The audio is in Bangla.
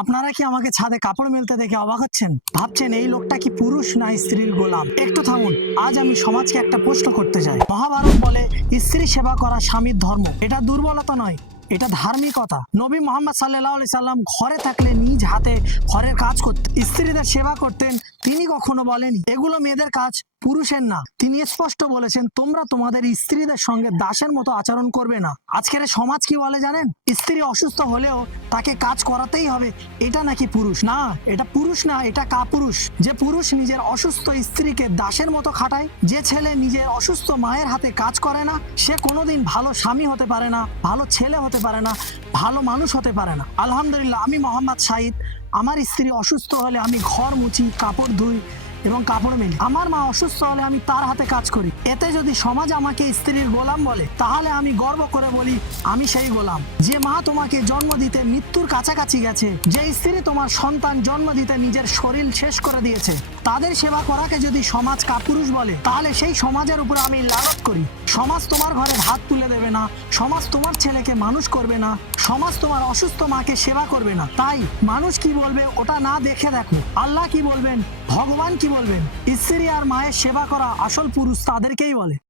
আপনারা কি আমাকে ছাদে কাপড় মেলতে দেখে অবাক হচ্ছেন? ভাবছেন এই লোকটা কি পুরুষ না স্ত্রীর গোলাম? একটু থামুন, আজ আমি সমাজকে একটা প্রশ্ন করতে চাই। মহাভারত বলে স্ত্রী সেবা করা স্বামীর ধর্ম। এটা দুর্বলতা নয়, এটা ধার্মিকতা। নবী মোহাম্মদ সাল্লাল্লাহু আলাইহি সাল্লাম ঘরে থাকলে নিজ হাতে ঘরের কাজ করতেন, স্ত্রীদের সেবা করতেন। তিনি কখনো বলেনি এগুলো মেয়েদের কাজ, পুরুষের না। তিনি স্পষ্ট বলেছেন, তোমরা তোমাদের স্ত্রীদের সঙ্গে দাসের মতো আচরণ করবে না। আজকের সমাজ কি বলে জানেন? স্ত্রী অসুস্থ হলেও তাকে কাজ করাতেই হবে, এটা নাকি পুরুষ? না, এটা পুরুষ না, এটা কাপুরুষ। যে পুরুষ নিজের অসুস্থ স্ত্রীকে দাসের মতো খাটায়, যে ছেলে নিজের অসুস্থ মায়ের হাতে কাজ করে না, সে কোনোদিন ভালো স্বামী হতে পারে না, ভালো ছেলে হতে পারে না, ভালো মানুষ হতে পারে না। আলহামদুলিল্লাহ, আমি মোহাম্মদ শাহিদ। আমার স্ত্রী অসুস্থ হলে আমি ঘর মুছি, কাপড় ধুই এবং কাপড় মেলি। আমার মা অসুস্থ হলে আমি তার হাতে কাজ করি। এতে যদি সমাজ আমাকে স্ত্রীর গোলাম বলে, তাহলে আমি গর্ব করে বলি আমি সেই গোলাম। যে মা তোমাকে জন্ম দিতে মৃত্যুর কাছাকাছি গেছে, যে স্ত্রী তোমার সন্তান জন্ম দিতে নিজের শরীর শেষ করে দিয়েছে, তাদের সেবা করাকে যদি সমাজ কাপুরুষ বলে, তাহলে সেই সমাজের উপর আমি লানত করি। সমাজ তোমার ঘরে ভাত তুলে দেবে না, সমাজ তোমার ছেলেকে মানুষ করবে না, সমাজ তোমার অসুস্থ মাকে সেবা করবে না। তাই মানুষ কি বলবে ওটা না দেখে দেখো, আল্লাহ কি বলবেন, ভগবান কি বলবেন। স্ত্রী আর মায়ের সেবা করা আসল পুরুষ তাদেরকেই বলে।